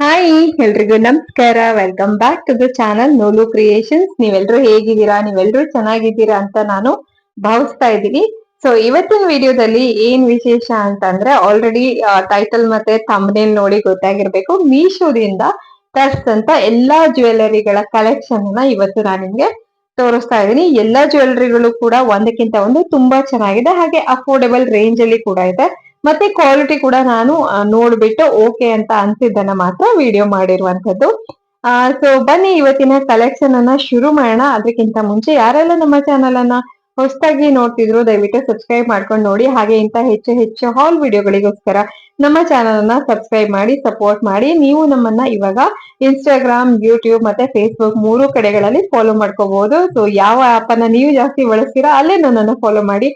Hi ಎಲ್ರಿಗೂ ನಮಸ್ಕಾರ. Welcome back to the channel Nolu creations. ನೀವೆಲ್ರೂ ಹೇಗಿದ್ದೀರಾ? ನೀವೆಲ್ರೂ ಚೆನ್ನಾಗಿದ್ದೀರಾ ಅಂತ ನಾನು ಭಾವಿಸ್ತಾ ಇದ್ದೀನಿ. ಸೊ ಇವತ್ತಿನ ವಿಡಿಯೋದಲ್ಲಿ ಏನ್ ವಿಶೇಷ ಅಂತಂದ್ರೆ, ಆಲ್ರೆಡಿ ಟೈಟಲ್ ಮತ್ತೆ ಥಂಬ್ನೇಲ್ ನೋಡಿ ಗೊತ್ತಾಗಿರ್ಬೇಕು. ಮೀಶೋದಿಂದ ತರಿಸಿದಂತ ಎಲ್ಲಾ ಜ್ಯುವೆಲರಿಗಳ ಕಲೆಕ್ಷನ್ ಅನ್ನ ಇವತ್ತು ನಾನು ನಿಮ್ಗೆ ತೋರಿಸ್ತಾ ಇದ್ದೀನಿ. ಎಲ್ಲಾ ಜ್ಯುವೆಲರಿಗಳು ಕೂಡ ಒಂದಕ್ಕಿಂತ ಒಂದು ತುಂಬಾ ಚೆನ್ನಾಗಿದೆ, ಹಾಗೆ ಅಫೋರ್ಡೆಬಲ್ ರೇಂಜ್ ಅಲ್ಲಿ ಕೂಡ ಇದೆ. ಮತ್ತೆ ಕ್ವಾಲಿಟಿ ಕೂಡ ನಾನು ನೋಡ್ಬಿಟ್ಟು ಓಕೆ ಅಂತ ಅನ್ಸಿದ್ದನ್ನ ಮಾತ್ರ ವಿಡಿಯೋ ಮಾಡಿರುವಂತದ್ದು. ಸೊ ಬನ್ನಿ ಇವತ್ತಿನ ಕಲೆಕ್ಷನ್ ಅನ್ನ ಶುರು ಮಾಡೋಣ. ಅದಕ್ಕಿಂತ ಮುಂಚೆ ಯಾರೆಲ್ಲ ನಮ್ಮ ಚಾನಲ್ ಅನ್ನ ಹೊಸದಾಗಿ ನೋಡ್ತಿದ್ರು ದಯವಿಟ್ಟು ಸಬ್ಸ್ಕ್ರೈಬ್ ಮಾಡ್ಕೊಂಡು ನೋಡಿ. ಹಾಗೆ ಇಂತ ಹೆಚ್ಚು ಹೆಚ್ಚು ಹಾಲ್ ವಿಡಿಯೋಗಳಿಗೋಸ್ಕರ ನಮ್ಮ ಚಾನಲ್ ಅನ್ನ ಸಬ್ಸ್ಕ್ರೈಬ್ ಮಾಡಿ ಸಪೋರ್ಟ್ ಮಾಡಿ. ನೀವು ನಮ್ಮನ್ನ ಇವಾಗ ಇನ್ಸ್ಟಾಗ್ರಾಮ್, ಯೂಟ್ಯೂಬ್ ಮತ್ತೆ ಫೇಸ್ಬುಕ್ ಮೂರು ಕಡೆಗಳಲ್ಲಿ ಫಾಲೋ ಮಾಡ್ಕೋಬಹುದು. ಸೊ ಯಾವ ಆಪ್ ಅನ್ನ ನೀವು ಜಾಸ್ತಿ ಬಳಸ್ತೀರಾ ಅಲ್ಲೇ ನನ್ನನ್ನು ಫಾಲೋ ಮಾಡಿ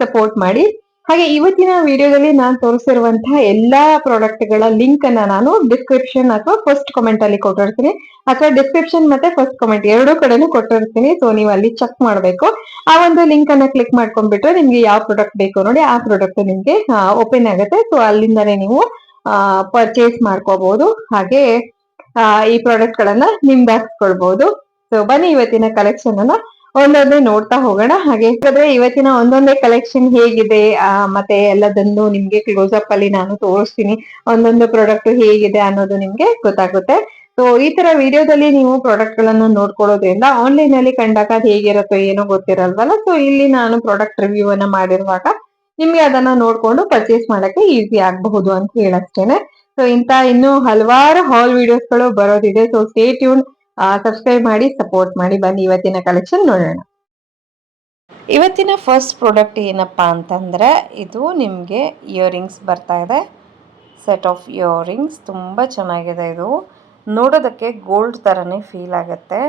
ಸಪೋರ್ಟ್ ಮಾಡಿ. ಹಾಗೆ ಇವತ್ತಿನ ವಿಡಿಯೋದಲ್ಲಿ ನಾನು ತೋರಿಸಿರುವಂತಹ ಎಲ್ಲಾ ಪ್ರಾಡಕ್ಟ್ ಗಳ ಲಿಂಕ್ ಅನ್ನ ನಾನು ಡಿಸ್ಕ್ರಿಪ್ಷನ್ ಅಥವಾ ಫಸ್ಟ್ ಕಮೆಂಟ್ ಅಲ್ಲಿ ಕೊಟ್ಟಿರ್ತೀನಿ, ಅಥವಾ ಡಿಸ್ಕ್ರಿಪ್ಷನ್ ಮತ್ತೆ ಫಸ್ಟ್ ಕಮೆಂಟ್ ಎರಡೂ ಕಡೆನೂ ಕೊಟ್ಟಿರ್ತೀನಿ. ಸೊ ನೀವು ಅಲ್ಲಿ ಚೆಕ್ ಮಾಡಬೇಕು. ಆ ಒಂದು ಲಿಂಕ್ ಅನ್ನ ಕ್ಲಿಕ್ ಮಾಡ್ಕೊಂಡ್ಬಿಟ್ರೆ ನಿಮ್ಗೆ ಯಾವ ಪ್ರಾಡಕ್ಟ್ ಬೇಕು ನೋಡಿ ಆ ಪ್ರಾಡಕ್ಟ್ ನಿಮ್ಗೆ ಓಪನ್ ಆಗುತ್ತೆ. ಸೊ ಅಲ್ಲಿಂದನೇ ನೀವು ಪರ್ಚೇಸ್ ಮಾಡ್ಕೋಬಹುದು. ಹಾಗೆ ಈ ಪ್ರಾಡಕ್ಟ್ ಗಳನ್ನ ನಿಮ್ಗೆ ಹಾಕ್ಸ್ಕೊಳ್ಬಹುದು. ಸೊ ಬನ್ನಿ ಇವತ್ತಿನ ಕಲೆಕ್ಷನ್ ಅನ್ನ ಒಂದೊಂದೇ ನೋಡ್ತಾ ಹೋಗೋಣ. ಹಾಗೆ ಇವತ್ತಿನ ಒಂದೊಂದೇ ಕಲೆಕ್ಷನ್ ಹೇಗಿದೆ ಮತ್ತೆ ಎಲ್ಲದನ್ನು ನಿಮ್ಗೆ ಕ್ಲೋಸ್ ಅಪ್ ಅಲ್ಲಿ ನಾನು ತೋರಿಸ್ತೀನಿ. ಒಂದೊಂದು ಪ್ರಾಡಕ್ಟ್ ಹೇಗಿದೆ ಅನ್ನೋದು ನಿಮ್ಗೆ ಗೊತ್ತಾಗುತ್ತೆ. ಸೊ ಈ ತರ ವಿಡಿಯೋದಲ್ಲಿ ನೀವು ಪ್ರಾಡಕ್ಟ್ ಗಳನ್ನ ನೋಡ್ಕೊಳ್ಳೋದ್ರಿಂದ ಆನ್ಲೈನ್ ಅಲ್ಲಿ ಕಂಡಾಗ ಅದು ಹೇಗಿರುತ್ತೋ ಏನೋ ಗೊತ್ತಿರಲ್ವಲ್ಲ. ಸೊ ಇಲ್ಲಿ ನಾನು ಪ್ರಾಡಕ್ಟ್ ರಿವ್ಯೂ ಅನ್ನ ಮಾಡಿರುವಾಗ ನಿಮ್ಗೆ ಅದನ್ನ ನೋಡ್ಕೊಂಡು ಪರ್ಚೇಸ್ ಮಾಡಕ್ಕೆ ಈಸಿ ಆಗಬಹುದು ಅಂತ ಹೇಳಷ್ಟೇನೆ. ಸೊ ಇಂತ ಇನ್ನು ಹಲವಾರು ಹಾಲ್ ವಿಡಿಯೋಸ್ ಗಳು ಬರೋದಿದೆ. ಸೊ ಸ್ಟೇ ಟ್ಯೂನ್, ಸಬ್ಸ್ಕ್ರೈಬ್ ಮಾಡಿ ಸಪೋರ್ಟ್ ಮಾಡಿ. ಬನ್ನಿ ಇವತ್ತಿನ ಕಲೆಕ್ಷನ್ ನೋಡೋಣ. ಇವತ್ತಿನ ಫಸ್ಟ್ ಪ್ರಾಡಕ್ಟ್ ಏನಪ್ಪಾ ಅಂತಂದ್ರೆ, ಇದು ನಿಮಗೆ ಇಯರಿಂಗ್ಸ್ ಬರ್ತಾ ಇದೆ. ಸೆಟ್ ಆಫ್ ಇಯರಿಂಗ್ಸ್ ತುಂಬ ಚೆನ್ನಾಗಿದೆ. ಇದು ನೋಡೋದಕ್ಕೆ ಗೋಲ್ಡ್ ಥರನೇ ಫೀಲ್ ಆಗುತ್ತೆ,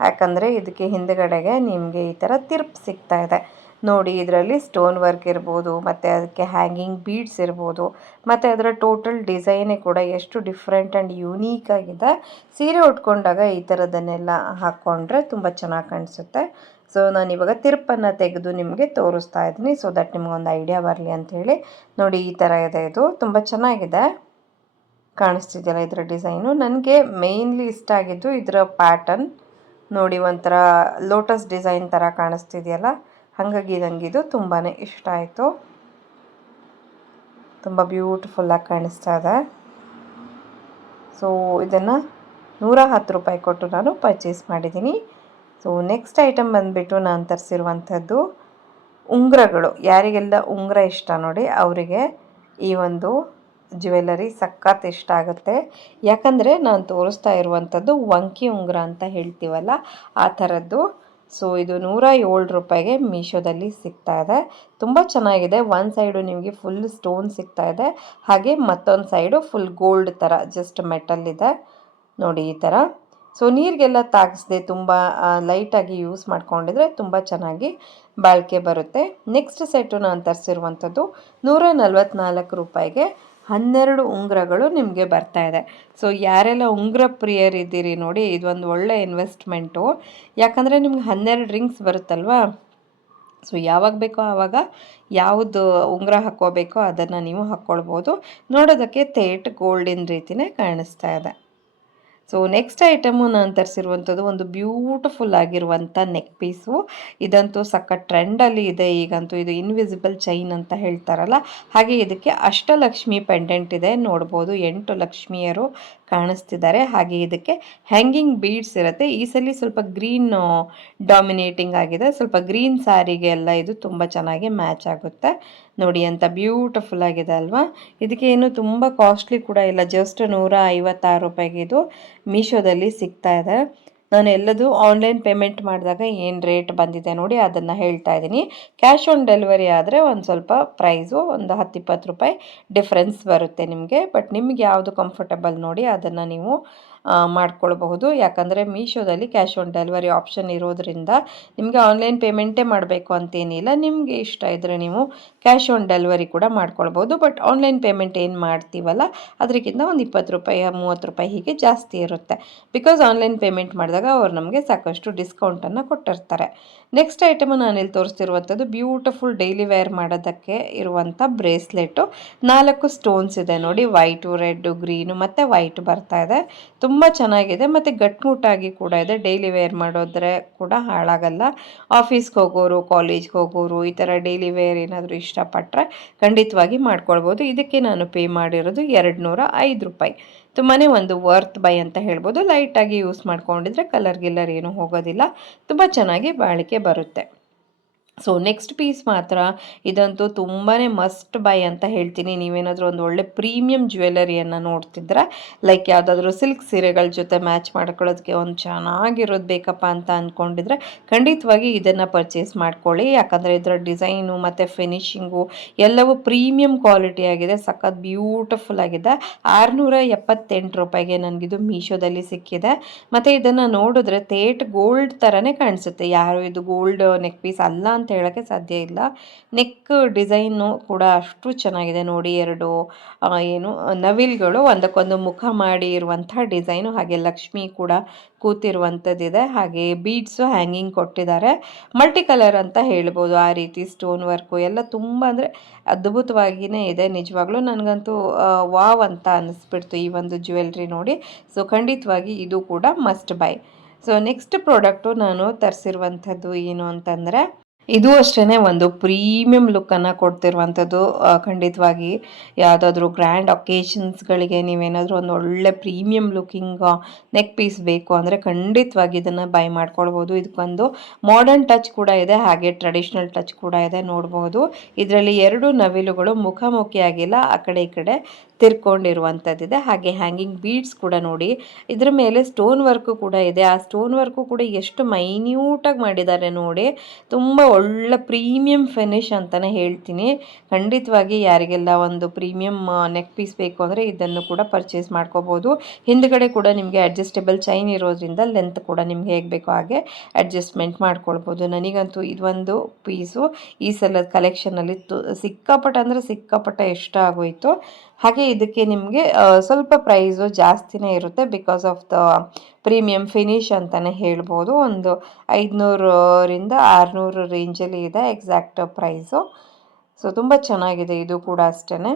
ಯಾಕಂದರೆ ಇದಕ್ಕೆ ಹಿಂದುಗಡೆಗೆ ನಿಮಗೆ ಈ ಥರ ತಿರ್ಪ್ ಸಿಗ್ತಾ ಇದೆ ನೋಡಿ. ಇದರಲ್ಲಿ ಸ್ಟೋನ್ ವರ್ಕ್ ಇರ್ಬೋದು, ಮತ್ತು ಅದಕ್ಕೆ ಹ್ಯಾಂಗಿಂಗ್ ಬೀಡ್ಸ್ ಇರ್ಬೋದು, ಮತ್ತು ಅದರ ಟೋಟಲ್ ಡಿಸೈನೇ ಕೂಡ ಎಷ್ಟು ಡಿಫ್ರೆಂಟ್ ಆ್ಯಂಡ್ ಯೂನೀಕ್ ಆಗಿದೆ. ಸೀರೆ ಉಟ್ಕೊಂಡಾಗ ಈ ಥರದನ್ನೆಲ್ಲ ಹಾಕ್ಕೊಂಡ್ರೆ ತುಂಬ ಚೆನ್ನಾಗಿ ಕಾಣಿಸುತ್ತೆ. ಸೊ ನಾನು ಇವಾಗ ತಿರುಪನ್ನು ತೆಗೆದು ನಿಮಗೆ ತೋರಿಸ್ತಾ ಇದ್ದೀನಿ, ಸೊ ದಟ್ ನಿಮಗೊಂದು ಐಡಿಯಾ ಬರಲಿ ಅಂಥೇಳಿ. ನೋಡಿ ಈ ಥರ ಇದೆ, ಇದು ತುಂಬ ಚೆನ್ನಾಗಿದೆ. ಕಾಣಿಸ್ತಿದೆಯಲ್ಲ ಇದರ ಡಿಸೈನು. ನನಗೆ ಮೇಯ್ನ್ಲಿ ಇಷ್ಟ ಆಗಿದ್ದು ಇದರ ಪ್ಯಾಟರ್ನ್ ನೋಡಿ, ಒಂಥರ ಲೋಟಸ್ ಡಿಸೈನ್ ಥರ ಕಾಣಿಸ್ತಿದೆಯಲ್ಲ, ಹಾಗಾಗಿ ನನಗಿದು ತುಂಬಾ ಇಷ್ಟ ಆಯಿತು. ತುಂಬ ಬ್ಯೂಟಿಫುಲ್ಲಾಗಿ ಕಾಣಿಸ್ತಾ ಇದೆ. ಸೊ ಇದನ್ನು 110 ರೂಪಾಯಿ ಕೊಟ್ಟು ನಾನು ಪರ್ಚೇಸ್ ಮಾಡಿದ್ದೀನಿ. ಸೊ ನೆಕ್ಸ್ಟ್ ಐಟಮ್ ಬಂದುಬಿಟ್ಟು ನಾನು ತರಿಸಿರುವಂಥದ್ದು ಉಂಗುರಗಳು. ಯಾರಿಗೆಲ್ಲ ಉಂಗುರ ಇಷ್ಟ ನೋಡಿ ಅವರಿಗೆ ಈ ಒಂದು ಜ್ಯುವೆಲರಿ ಸಖತ್ ಇಷ್ಟ ಆಗುತ್ತೆ. ಯಾಕಂದರೆ ನಾನು ತೋರಿಸ್ತಾ ಇರುವಂಥದ್ದು ವಂಕಿ ಉಂಗುರ ಅಂತ ಹೇಳ್ತೀವಲ್ಲ ಆ ಥರದ್ದು. ಸೊ ಇದು 107 ರೂಪಾಯಿಗೆ ಮೀಶೋದಲ್ಲಿ ಸಿಗ್ತಾ ಇದೆ. ತುಂಬ ಚೆನ್ನಾಗಿದೆ. ಒಂದು ಸೈಡು ನಿಮಗೆ ಫುಲ್ ಸ್ಟೋನ್ ಸಿಗ್ತಾ ಇದೆ, ಹಾಗೆ ಮತ್ತೊಂದು ಸೈಡು ಫುಲ್ ಗೋಲ್ಡ್ ಥರ ಜಸ್ಟ್ ಮೆಟಲ್ ಇದೆ ನೋಡಿ ಈ ಥರ. ಸೊ ನೀರಿಗೆಲ್ಲ ತಾಗಿಸದೆ ತುಂಬ ಲೈಟಾಗಿ ಯೂಸ್ ಮಾಡ್ಕೊಂಡಿದ್ರೆ ತುಂಬ ಚೆನ್ನಾಗಿ ಬಾಳಿಕೆ ಬರುತ್ತೆ. ನೆಕ್ಸ್ಟ್ ಸೆಟ್ಟು ನಾನು ತರಿಸಿರುವಂಥದ್ದು 144 ರೂಪಾಯಿಗೆ 12 ಉಂಗುರಗಳು ನಿಮಗೆ ಬರ್ತಾ ಇದೆ. ಸೊ ಯಾರೆಲ್ಲ ಉಂಗುರ ಪ್ರಿಯರಿದ್ದೀರಿ ನೋಡಿ, ಇದೊಂದು ಒಳ್ಳೆ ಇನ್ವೆಸ್ಟ್ಮೆಂಟು. ಯಾಕಂದರೆ ನಿಮ್ಗೆ 12 ರಿಂಗ್ಸ್ ಬರುತ್ತಲ್ವಾ, ಸೊ ಯಾವಾಗ ಬೇಕೋ ಆವಾಗ ಯಾವುದು ಉಂಗುರ ಹಾಕ್ಕೋಬೇಕೋ ಅದನ್ನು ನೀವು ಹಾಕ್ಕೊಳ್ಬೋದು. ನೋಡೋದಕ್ಕೆ ಥೇಟ್ ಗೋಲ್ಡಿನ ರೀತಿಯೇ ಕಾಣಿಸ್ತಾ ಇದೆ. ಸೊ ನೆಕ್ಸ್ಟ್ ಐಟಮು ನಾನು ತರಿಸಿರುವಂಥದ್ದು ಒಂದು ಬ್ಯೂಟಿಫುಲ್ ಆಗಿರುವಂಥ ನೆಕ್ ಪೀಸು. ಇದಂತೂ ಸಖತ್ ಟ್ರೆಂಡಲ್ಲಿ ಇದೆ ಈಗಂತೂ. ಇದು ಇನ್ವಿಸಿಬಲ್ ಚೈನ್ ಅಂತ ಹೇಳ್ತಾರಲ್ಲ, ಹಾಗೆ ಇದಕ್ಕೆ ಅಷ್ಟಲಕ್ಷ್ಮಿ ಪೆಂಡೆಂಟ್ ಇದೆ ನೋಡ್ಬೋದು. 8 ಲಕ್ಷ್ಮಿಯರು ಕಾಣಿಸ್ತಿದ್ದಾರೆ. ಹಾಗೆ ಇದಕ್ಕೆ ಹ್ಯಾಂಗಿಂಗ್ ಬೀಡ್ಸ್ ಇರುತ್ತೆ. ಈ ಸಲ ಸ್ವಲ್ಪ ಗ್ರೀನ್ ಡಾಮಿನೇಟಿಂಗ್ ಆಗಿದೆ, ಸ್ವಲ್ಪ ಗ್ರೀನ್ ಸ್ಯಾರಿಗೆ ಎಲ್ಲ ಇದು ತುಂಬ ಚೆನ್ನಾಗಿ ಮ್ಯಾಚ್ ಆಗುತ್ತೆ ನೋಡಿ. ಅಂತ ಬ್ಯೂಟಿಫುಲ್ ಆಗಿದೆ ಅಲ್ವಾ. ಇದಕ್ಕೆ ಏನು ತುಂಬ ಕಾಸ್ಟ್ಲಿ ಕೂಡ ಇಲ್ಲ, ಜಸ್ಟ್ 156 ರೂಪಾಯಿಗೆ ಇದು ಮೀಶೋದಲ್ಲಿ ಸಿಗ್ತಾ ಇದೆ. ನಾನು ಎಲ್ಲದೂ ಆನ್ಲೈನ್ ಪೇಮೆಂಟ್ ಮಾಡಿದಾಗ ಏನು ರೇಟ್ ಬಂದಿದೆ ನೋಡಿ ಅದನ್ನು ಹೇಳ್ತಾ ಇದ್ದೀನಿ. ಕ್ಯಾಶ್ ಆನ್ ಡೆಲಿವರಿ ಆದರೆ ಒಂದು ಸ್ವಲ್ಪ ಪ್ರೈಸು ಒಂದು 10-20 ರೂಪಾಯಿ ಡಿಫ್ರೆನ್ಸ್ ಬರುತ್ತೆ ನಿಮಗೆ. ಬಟ್ ನಿಮ್ಗೆ ಯಾವುದು ಕಂಫರ್ಟಬಲ್ ನೋಡಿ ಅದನ್ನು ನೀವು ಮಾಡ್ಕೊಳ್ಬಹುದು. ಯಾಕಂದರೆ ಮೀಶೋದಲ್ಲಿ ಕ್ಯಾಶ್ ಆನ್ ಡೆಲಿವರಿ ಆಪ್ಷನ್ ಇರೋದ್ರಿಂದ ನಿಮಗೆ ಆನ್ಲೈನ್ ಪೇಮೆಂಟೇ ಮಾಡಬೇಕು ಅಂತೇನಿಲ್ಲ. ನಿಮಗೆ ಇಷ್ಟ ಇದ್ದರೆ ನೀವು ಕ್ಯಾಶ್ ಆನ್ ಡೆಲಿವರಿ ಕೂಡ ಮಾಡ್ಕೊಳ್ಬೋದು. ಬಟ್ ಆನ್ಲೈನ್ ಪೇಮೆಂಟ್ ಏನು ಮಾಡ್ತೀವಲ್ಲ ಅದಕ್ಕಿಂತ ಒಂದು 20 ರೂಪಾಯಿ 30 ರೂಪಾಯಿ ಹೀಗೆ ಜಾಸ್ತಿ ಇರುತ್ತೆ. ಬಿಕಾಸ್ ಆನ್ಲೈನ್ ಪೇಮೆಂಟ್ ಮಾಡಿದಾಗ ಅವ್ರು ನಮಗೆ ಸಾಕಷ್ಟು ಡಿಸ್ಕೌಂಟನ್ನು ಕೊಟ್ಟಿರ್ತಾರೆ. ನೆಕ್ಸ್ಟ್ ಐಟಮು ನಾನಿಲ್ಲಿ ತೋರಿಸ್ತಿರುವಂಥದ್ದು ಬ್ಯೂಟಿಫುಲ್ ಡೈಲಿ ವೇರ್ ಮಾಡೋದಕ್ಕೆ ಇರುವಂಥ ಬ್ರೇಸ್ಲೆಟು. 4 ಸ್ಟೋನ್ಸ್ ಇದೆ ನೋಡಿ, ವೈಟು, ರೆಡ್ಡು, ಗ್ರೀನು ಮತ್ತು ವೈಟ್ ಬರ್ತಾ ಇದೆ. ತುಂಬ ಚೆನ್ನಾಗಿದೆ ಮತ್ತು ಗಟ್ಮುಟ್ಟಾಗಿ ಕೂಡ ಇದೆ. ಡೈಲಿ ವೇರ್ ಮಾಡೋದ್ರೆ ಕೂಡ ಹಾಳಾಗಲ್ಲ. ಆಫೀಸ್ಗೆ ಹೋಗೋರು, ಕಾಲೇಜ್ಗೆ ಹೋಗೋರು ಈ ಥರ ಡೈಲಿ ವೇರ್ ಏನಾದರೂ ಇಷ್ಟಪಟ್ಟರೆ ಖಂಡಿತವಾಗಿ ಮಾಡ್ಕೊಳ್ಬೋದು. ಇದಕ್ಕೆ ನಾನು ಪೇ ಮಾಡಿರೋದು 205 ರೂಪಾಯಿ. ತುಂಬಾ ಒಂದು ವರ್ತ್ ಬೈ ಅಂತ ಹೇಳ್ಬೋದು. ಲೈಟಾಗಿ ಯೂಸ್ ಮಾಡ್ಕೊಂಡಿದ್ರೆ ಕಲರ್ ಗಿಲ್ಲರ್ ಏನೂ ಹೋಗೋದಿಲ್ಲ. ತುಂಬ ಚೆನ್ನಾಗಿ ಬಾಳಿಕೆ ಬರುತ್ತೆ. ಸೊ ನೆಕ್ಸ್ಟ್ ಪೀಸ್ ಮಾತ್ರ ಇದಂತೂ ತುಂಬಾ ಮಸ್ಟ್ ಬೈ ಅಂತ ಹೇಳ್ತೀನಿ. ನೀವೇನಾದರೂ ಒಂದು ಒಳ್ಳೆ ಪ್ರೀಮಿಯಂ ಜ್ಯುವೆಲರಿಯನ್ನು ನೋಡ್ತಿದ್ರೆ, ಲೈಕ್ ಯಾವುದಾದ್ರೂ ಸಿಲ್ಕ್ ಸೀರೆಗಳ ಜೊತೆ ಮ್ಯಾಚ್ ಮಾಡ್ಕೊಳ್ಳೋದಕ್ಕೆ ಒಂದು ಚೆನ್ನಾಗಿರೋದು ಬೇಕಪ್ಪ ಅಂತ ಅಂದ್ಕೊಂಡಿದ್ರೆ ಖಂಡಿತವಾಗಿ ಇದನ್ನು ಪರ್ಚೇಸ್ ಮಾಡ್ಕೊಳ್ಳಿ. ಯಾಕಂದರೆ ಇದರ ಡಿಸೈನು ಮತ್ತು ಫಿನಿಶಿಂಗು ಎಲ್ಲವೂ ಪ್ರೀಮಿಯಂ ಕ್ವಾಲಿಟಿ ಆಗಿದೆ. ಸಖತ್ ಬ್ಯೂಟಿಫುಲ್ ಆಗಿದೆ. 678 ರೂಪಾಯಿಗೆ ನನಗಿದು ಮೀಶೋದಲ್ಲಿ ಸಿಕ್ಕಿದೆ. ಮತ್ತು ಇದನ್ನು ನೋಡಿದ್ರೆ ತೇಟ್ ಗೋಲ್ಡ್ ಥರನೇ ಕಾಣಿಸುತ್ತೆ. ಯಾರು ಇದು ಗೋಲ್ಡ್ ನೆಕ್ ಪೀಸ್ ಅಲ್ಲ ಅಂತ ಹೇಳೋಕ್ಕೆ ಸಾಧ್ಯ ಇಲ್ಲ. ನೆಕ್ ಡಿಸೈನು ಕೂಡ ಅಷ್ಟು ಚೆನ್ನಾಗಿದೆ ನೋಡಿ. 2 ಏನು ನವಿಲ್ಗಳು ಒಂದಕ್ಕೊಂದು ಮುಖ ಮಾಡಿ ಇರುವಂಥ ಡಿಸೈನು, ಹಾಗೆ ಲಕ್ಷ್ಮಿ ಕೂಡ ಕೂತಿರುವಂಥದ್ದಿದೆ. ಹಾಗೆ ಬೀಡ್ಸು ಹ್ಯಾಂಗಿಂಗ್ ಕೊಟ್ಟಿದ್ದಾರೆ. ಮಲ್ಟಿ ಕಲರ್ ಅಂತ ಹೇಳ್ಬೋದು. ಆ ರೀತಿ ಸ್ಟೋನ್ ವರ್ಕು ಎಲ್ಲ ತುಂಬ ಅಂದರೆ ಅದ್ಭುತವಾಗಿಯೇ ಇದೆ. ನಿಜವಾಗ್ಲೂ ನನಗಂತೂ ವಾವ್ ಅಂತ ಅನ್ನಿಸ್ಬಿಡ್ತು ಈ ಒಂದು ಜ್ಯುವೆಲ್ರಿ ನೋಡಿ. ಸೊ ಖಂಡಿತವಾಗಿ ಇದು ಕೂಡ must by. So next product ನಾನು ತರಿಸಿರುವಂಥದ್ದು ಏನು ಅಂತಂದರೆ, ಇದು ಅಷ್ಟೇ ಒಂದು ಪ್ರೀಮಿಯಂ ಲುಕ್ಕನ್ನು ಕೊಡ್ತಿರುವಂಥದ್ದು. ಖಂಡಿತವಾಗಿ ಯಾವುದಾದ್ರೂ ಗ್ರ್ಯಾಂಡ್ ಒಕೇಶನ್ಸ್ಗಳಿಗೆ ನೀವೇನಾದರೂ ಒಂದು ಒಳ್ಳೆ ಪ್ರೀಮಿಯಂ ಲುಕ್ಕಿಂಗ್ ನೆಕ್ ಪೀಸ್ ಬೇಕು ಅಂದರೆ ಖಂಡಿತವಾಗಿ ಇದನ್ನು ಬೈ ಮಾಡ್ಕೊಳ್ಬೋದು. ಇದಕ್ಕೊಂದು ಮಾಡರ್ನ್ ಟಚ್ ಕೂಡ ಇದೆ, ಹಾಗೆ ಟ್ರೆಡಿಷ್ನಲ್ ಟಚ್ ಕೂಡ ಇದೆ. ನೋಡ್ಬೋದು ಇದರಲ್ಲಿ 2 ನವಿಲುಗಳು ಮುಖಾಮುಖಿಯಾಗಿಲ್ಲ, ಆ ಕಡೆ ಈ ಕಡೆ ತಿರ್ಕೊಂಡಿರುವಂಥದ್ದಿದೆ. ಹಾಗೆ ಹ್ಯಾಂಗಿಂಗ್ ಬೀಡ್ಸ್ ಕೂಡ ನೋಡಿ, ಇದ್ರ ಮೇಲೆ ಸ್ಟೋನ್ ವರ್ಕು ಕೂಡ ಇದೆ. ಆ ಸ್ಟೋನ್ ವರ್ಕು ಕೂಡ ಎಷ್ಟು ಮೈನ್ಯೂಟಾಗಿ ಮಾಡಿದ್ದಾರೆ ನೋಡಿ. ತುಂಬ ಒಳ್ಳೆ ಪ್ರೀಮಿಯಂ ಫಿನಿಶ್ ಅಂತಲೇ ಹೇಳ್ತೀನಿ. ಖಂಡಿತವಾಗಿ ಯಾರಿಗೆಲ್ಲ ಒಂದು ಪ್ರೀಮಿಯಂ ನೆಕ್ ಪೀಸ್ ಬೇಕು ಅಂದರೆ ಇದನ್ನು ಕೂಡ ಪರ್ಚೇಸ್ ಮಾಡ್ಕೋಬೋದು. ಹಿಂದ್ಗಡೆ ಕೂಡ ನಿಮಗೆ ಅಡ್ಜಸ್ಟೇಬಲ್ ಚೈನ್ ಇರೋದ್ರಿಂದ ಲೆಂತ್ ಕೂಡ ನಿಮ್ಗೆ ಹೇಗೆ ಬೇಕೋ ಹಾಗೆ ಅಡ್ಜಸ್ಟ್ಮೆಂಟ್ ಮಾಡ್ಕೊಳ್ಬೋದು. ನನಗಂತೂ ಇದೊಂದು ಪೀಸು ಈ ಸಲದ ಕಲೆಕ್ಷನಲ್ಲಿ ಸಿಕ್ಕಾಪಟ್ಟೆ ಅಂದರೆ ಸಿಕ್ಕಾಪಟ್ಟೆ ಇಷ್ಟ ಆಗೋಯಿತು. ಹಾಗೆ ಇದಕ್ಕೆ ನಿಮಗೆ ಸ್ವಲ್ಪ ಪ್ರೈಸು ಜಾಸ್ತಿನೇ ಇರುತ್ತೆ. Because of the premium finish ಅಂತಲೇ ಹೇಳ್ಬೋದು. ಒಂದು 500ರಿಂದ 600 ರೇಂಜಲ್ಲಿ ಇದೆ ಎಕ್ಸಾಕ್ಟ್ ಪ್ರೈಸು. ಸೊ ತುಂಬ ಚೆನ್ನಾಗಿದೆ ಇದು ಕೂಡ ಅಷ್ಟೇ.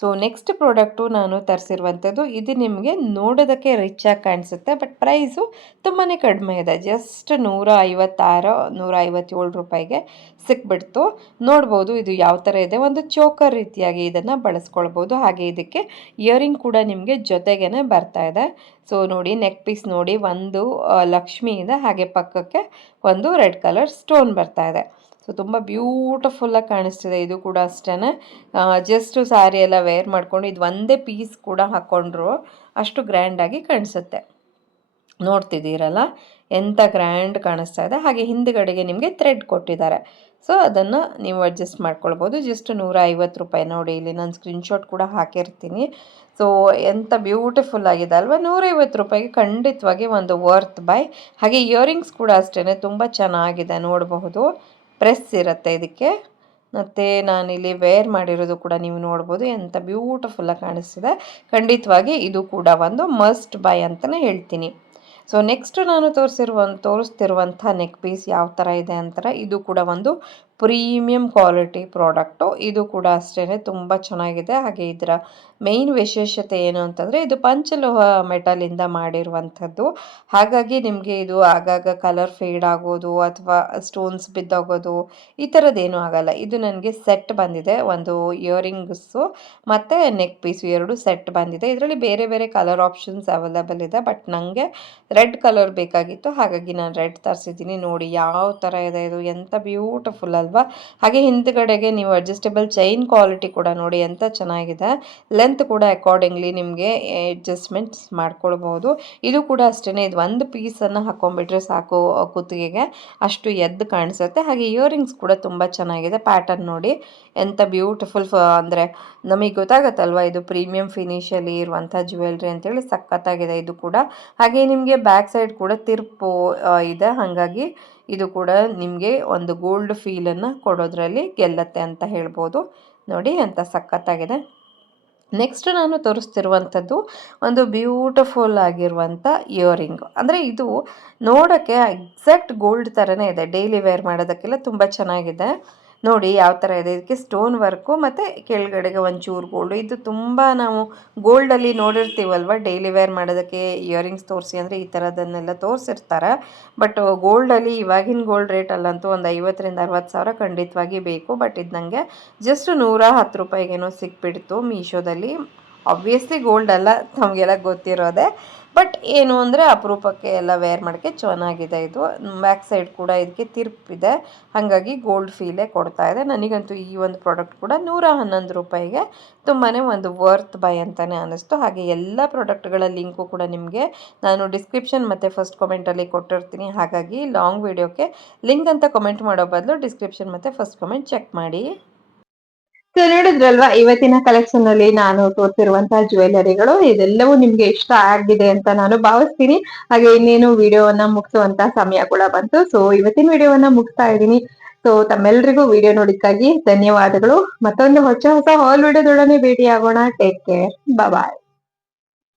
ಸೊ ನೆಕ್ಸ್ಟ್ ಪ್ರಾಡಕ್ಟು ನಾನು ತರಿಸಿರುವಂಥದ್ದು, ಇದು ನಿಮಗೆ ನೋಡೋದಕ್ಕೆ ರಿಚಾಗಿ ಕಾಣಿಸುತ್ತೆ, ಬಟ್ ಪ್ರೈಸು ತುಂಬಾ ಕಡಿಮೆ ಇದೆ. ಜಸ್ಟ್ 156 157 ರೂಪಾಯಿಗೆ ಸಿಕ್ಬಿಡ್ತು. ನೋಡ್ಬೋದು ಇದು ಯಾವ ಥರ ಇದೆ. ಒಂದು ಚೋಕರ್ ರೀತಿಯಾಗಿ ಇದನ್ನು ಬಳಸ್ಕೊಳ್ಬೋದು. ಹಾಗೆ ಇದಕ್ಕೆ ಇಯರಿಂಗ್ ಕೂಡ ನಿಮಗೆ ಜೊತೆಗೇ ಬರ್ತಾ ಇದೆ. ಸೊ ನೋಡಿ ನೆಕ್ ಪೀಸ್ ನೋಡಿ, ಒಂದು ಲಕ್ಷ್ಮಿ ಇದೆ, ಹಾಗೆ ಪಕ್ಕಕ್ಕೆ ಒಂದು ರೆಡ್ ಕಲರ್ ಸ್ಟೋನ್ ಬರ್ತಾ ಇದೆ. ಸೊ ತುಂಬ ಬ್ಯೂಟಿಫುಲ್ಲಾಗಿ ಕಾಣಿಸ್ತಿದೆ. ಇದು ಕೂಡ ಅಷ್ಟೇ ಜಸ್ಟ್ ಸ್ಯಾರಿ ಎಲ್ಲ ವೇರ್ ಮಾಡ್ಕೊಂಡು ಇದು ಒಂದೇ ಪೀಸ್ ಕೂಡ ಹಾಕ್ಕೊಂಡ್ರು ಅಷ್ಟು ಗ್ರ್ಯಾಂಡಾಗಿ ಕಾಣಿಸುತ್ತೆ. ನೋಡ್ತಿದ್ದೀರಲ್ಲ ಎಂಥ ಗ್ರ್ಯಾಂಡ್ ಕಾಣಿಸ್ತಾ ಇದೆ. ಹಾಗೆ ಹಿಂದುಗಡೆಗೆ ನಿಮಗೆ ಥ್ರೆಡ್ ಕೊಟ್ಟಿದ್ದಾರೆ. ಸೊ ಅದನ್ನು ನೀವು ಅಡ್ಜಸ್ಟ್ ಮಾಡ್ಕೊಳ್ಬೋದು. ಜಸ್ಟ್ 150 ರೂಪಾಯಿ ನೋಡಿ, ಇಲ್ಲಿ ನಾನು ಸ್ಕ್ರೀನ್ಶಾಟ್ ಕೂಡ ಹಾಕಿರ್ತೀನಿ. ಸೊ ಎಂಥ ಬ್ಯೂಟಿಫುಲ್ ಆಗಿದೆ ಅಲ್ವಾ. 150 ರೂಪಾಯಿಗೆ ಖಂಡಿತವಾಗಿ ಒಂದು ವರ್ತ್ ಬೈ. ಹಾಗೆ ಇಯರಿಂಗ್ಸ್ ಕೂಡ ಅಷ್ಟೇ ತುಂಬ ಚೆನ್ನಾಗಿದೆ, ನೋಡಬಹುದು. ಪ್ರೆಸ್ ಇರುತ್ತೆ ಇದಕ್ಕೆ. ಮತ್ತು ನಾನಿಲ್ಲಿ ವೇರ್ ಮಾಡಿರೋದು ಕೂಡ ನೀವು ನೋಡ್ಬೋದು, ಎಂಥ ಬ್ಯೂಟಿಫುಲ್ಲಾಗಿ ಕಾಣಿಸ್ತಿದೆ. ಖಂಡಿತವಾಗಿ ಇದು ಕೂಡ ಒಂದು ಮಸ್ಟ್ ಬೈ ಅಂತಲೇ ಹೇಳ್ತೀನಿ. ಸೊ ನೆಕ್ಸ್ಟ್ ನಾನು ತೋರಿಸ್ತಿರುವಂಥ ನೆಕ್ ಪೀಸ್ ಯಾವ ಥರ ಇದೆ ಅಂತಾರೆ, ಇದು ಕೂಡ ಒಂದು ಪ್ರೀಮಿಯಂ ಕ್ವಾಲಿಟಿ ಪ್ರಾಡಕ್ಟು. ಇದು ಕೂಡ ಅಷ್ಟೇ ತುಂಬ ಚೆನ್ನಾಗಿದೆ. ಹಾಗೆ ಇದರ ಮೇಯ್ನ್ ವಿಶೇಷತೆ ಏನು ಅಂತಂದರೆ, ಇದು ಪಂಚಲೋಹ ಮೆಟಲಿಂದ ಮಾಡಿರುವಂಥದ್ದು. ಹಾಗಾಗಿ ನಿಮಗೆ ಇದು ಆಗಾಗ ಕಲರ್ ಫೇಡ್ ಆಗೋದು ಅಥವಾ ಸ್ಟೋನ್ಸ್ ಬಿದ್ದೋಗೋದು ಈ ಥರದ್ದೇನೂ ಆಗಲ್ಲ. ಇದು ನನಗೆ ಸೆಟ್ ಬಂದಿದೆ, ಒಂದು ಇಯರಿಂಗ್ಸು ಮತ್ತು ನೆಕ್ ಪೀಸು 2 ಸೆಟ್ ಬಂದಿದೆ. ಇದರಲ್ಲಿ ಬೇರೆ ಬೇರೆ ಕಲರ್ ಆಪ್ಷನ್ಸ್ ಅವೈಲೇಬಲ್ ಇದೆ. ಬಟ್ ನನಗೆ ರೆಡ್ ಕಲರ್ ಬೇಕಾಗಿತ್ತು, ಹಾಗಾಗಿ ನಾನು ರೆಡ್ ತರಿಸಿದ್ದೀನಿ. ನೋಡಿ ಯಾವ ಥರ ಇದೆ ಇದು, ಎಂಥ ಬ್ಯೂಟಿಫುಲ್ ಅಲ್ವಾ. ಹಾಗೆ ಹಿಂದ್ಗಡೆಗೆ ನೀವು ಅಡ್ಜಸ್ಟೇಬಲ್ ಚೈನ್ ಕ್ವಾಲಿಟಿ ಕೂಡ ನೋಡಿ ఎంత ಚೆನ್ನಾಗಿದೆ. ಲೆಂತ್ ಕೂಡ ಅಕಾರ್ಡಿಂಗ್ಲಿ ನಿಮಗೆ ಅಡ್ಜಸ್ಟ್ಮೆಂಟ್ಸ್ ಮಾಡ್ಕೊಳ್ಬಹುದು. ಇದು ಕೂಡ ಅಷ್ಟೇ, ಇದು ಒಂದು ಪೀಸನ್ನು ಹಾಕೊಂಡ್ಬಿಟ್ರೆ ಸಾಕು ಕುತ್ತಿಗೆಗೆ, ಅಷ್ಟು ಎದ್ದು ಕಾಣಿಸುತ್ತೆ. ಹಾಗೆ ಇಯರಿಂಗ್ಸ್ ಕೂಡ ತುಂಬ ಚೆನ್ನಾಗಿದೆ. ಪ್ಯಾಟರ್ನ್ ನೋಡಿ ಎಂಥ ಬ್ಯೂಟಿಫುಲ್, ಅಂದರೆ ನಮಗೆ ಗೊತ್ತಾಗತ್ತಲ್ವಾ ಇದು ಪ್ರೀಮಿಯಂ ಫಿನಿಷಲ್ಲಿ ಇರುವಂಥ ಜ್ಯುವೆಲ್ರಿ ಅಂತೇಳಿ. ಸಖತ್ತಾಗಿದೆ ಇದು ಕೂಡ. ಹಾಗೆ ನಿಮಗೆ ಬ್ಯಾಕ್ ಸೈಡ್ ಕೂಡ ತಿರುಪು ಇದೆ, ಹಾಗಾಗಿ ಇದು ಕೂಡ ನಿಮಗೆ ಒಂದು ಗೋಲ್ಡ್ ಫೀಲನ್ನು ಕೊಡೋದ್ರಲ್ಲಿ ಗೆಲ್ಲತ್ತೆ ಅಂತ ಹೇಳ್ಬೋದು. ನೋಡಿ ಎಂಥ ಸಖತ್ತಾಗಿದೆ. ನೆಕ್ಸ್ಟ್ ನಾನು ತೋರಿಸ್ತಿರುವಂಥದ್ದು ಒಂದು ಬ್ಯೂಟಿಫುಲ್ ಆಗಿರುವಂಥ ಇಯರಿಂಗ್. ಅಂದರೆ ಇದು ನೋಡೋಕ್ಕೆ ಎಕ್ಸಾಕ್ಟ್ ಗೋಲ್ಡ್ ಥರನೇ ಇದೆ, ಡೈಲಿ ವೇರ್ ಮಾಡೋದಕ್ಕೆಲ್ಲ ತುಂಬ ಚೆನ್ನಾಗಿದೆ. ನೋಡಿ ಯಾವ ಥರ ಇದೆ, ಇದಕ್ಕೆ ಸ್ಟೋನ್ ವರ್ಕು ಮತ್ತು ಕೆಳಗಡೆಗೆ ಒಂಚೂರು ಗೋಲ್ಡು. ಇದು ತುಂಬ ನಾವು ಗೋಲ್ಡಲ್ಲಿ ನೋಡಿರ್ತೀವಲ್ವ, ಡೈಲಿ ವೇರ್ ಮಾಡೋದಕ್ಕೆ ಇಯರಿಂಗ್ಸ್ ತೋರಿಸಿ ಅಂದರೆ ಈ ಥರದನ್ನೆಲ್ಲ ತೋರಿಸಿರ್ತಾರೆ. ಬಟ್ ಗೋಲ್ಡಲ್ಲಿ ಇವಾಗಿನ ಗೋಲ್ಡ್ ರೇಟಲ್ಲಂತೂ ಒಂದು 50,000 60,000 ಖಂಡಿತವಾಗಿ ಬೇಕು. ಬಟ್ ಇದು ನನಗೆ ಜಸ್ಟ್ 110 ರೂಪಾಯಿಗೇನೋ ಸಿಕ್ಬಿಡ್ತು ಮೀಶೋದಲ್ಲಿ. ಆಬ್ವಿಯಸ್ಲಿ ಗೋಲ್ಡ್ ಅಲ್ಲ, ನಮಗೆಲ್ಲ ಗೊತ್ತಿರೋದೆ. ಬಟ್ ಏನು ಅಂದರೆ ಅಪರೂಪಕ್ಕೆ ಎಲ್ಲ ವೇರ್ ಮಾಡೋಕ್ಕೆ ಚೆನ್ನಾಗಿದೆ ಇದು. ಬ್ಯಾಕ್ ಸೈಡ್ ಕೂಡ ಇದಕ್ಕೆ ತಿರುಪಿದೆ, ಹಾಗಾಗಿ ಗೋಲ್ಡ್ ಫೀಲೇ ಕೊಡ್ತಾ ಇದೆ. ನನಗಂತೂ ಈ ಒಂದು ಪ್ರಾಡಕ್ಟ್ ಕೂಡ 111 ರೂಪಾಯಿಗೆ ತುಂಬಾ ಒಂದು ವರ್ತ್ ಬೈ ಅಂತಲೇ ಅನ್ನಿಸ್ತು. ಹಾಗೆ ಎಲ್ಲ ಪ್ರಾಡಕ್ಟ್ಗಳ ಲಿಂಕು ಕೂಡ ನಿಮಗೆ ನಾನು ಡಿಸ್ಕ್ರಿಪ್ಷನ್ ಮತ್ತು ಫಸ್ಟ್ ಕಾಮೆಂಟಲ್ಲಿ ಕೊಟ್ಟಿರ್ತೀನಿ. ಹಾಗಾಗಿ ಲಾಂಗ್ ವಿಡಿಯೋಕ್ಕೆ ಲಿಂಕ್ ಅಂತ ಕಮೆಂಟ್ ಮಾಡೋ ಬದಲು ಡಿಸ್ಕ್ರಿಪ್ಷನ್ ಮತ್ತು ಫಸ್ಟ್ ಕಮೆಂಟ್ ಚೆಕ್ ಮಾಡಿ. ಸೊ ನೋಡಿದ್ರಲ್ವಾ, ಇವತ್ತಿನ ಕಲೆಕ್ಷನ್ ಅಲ್ಲಿ ನಾನು ತೋರಿಸಿರುವಂತಹ ಜ್ಯುವೆಲರಿಗಳು ಇದೆಲ್ಲವೂ ನಿಮ್ಗೆ ಇಷ್ಟ ಆಗಿದೆ ಅಂತ ನಾನು ಭಾವಿಸ್ತೀನಿ. ಹಾಗೆ ಇನ್ನೇನು ವಿಡಿಯೋವನ್ನ ಮುಗಿಸುವಂತ ಸಮಯ ಕೂಡ ಬಂತು. ಸೊ ಇವತ್ತಿನ ವಿಡಿಯೋವನ್ನ ಮುಗಿಸ್ತಾ ಇದ್ದೀನಿ. ಸೊ ತಮ್ಮೆಲ್ಲರಿಗೂ ವಿಡಿಯೋ ನೋಡಿದ್ದಕ್ಕಾಗಿ ಧನ್ಯವಾದಗಳು. ಮತ್ತೊಂದು ಹೊಸ ಹಾಲ್ ವಿಡಿಯೋದೊಡನೆ ಭೇಟಿ ಆಗೋಣ. ಟೇಕ್ ಕೇರ್, ಬಾಯ್.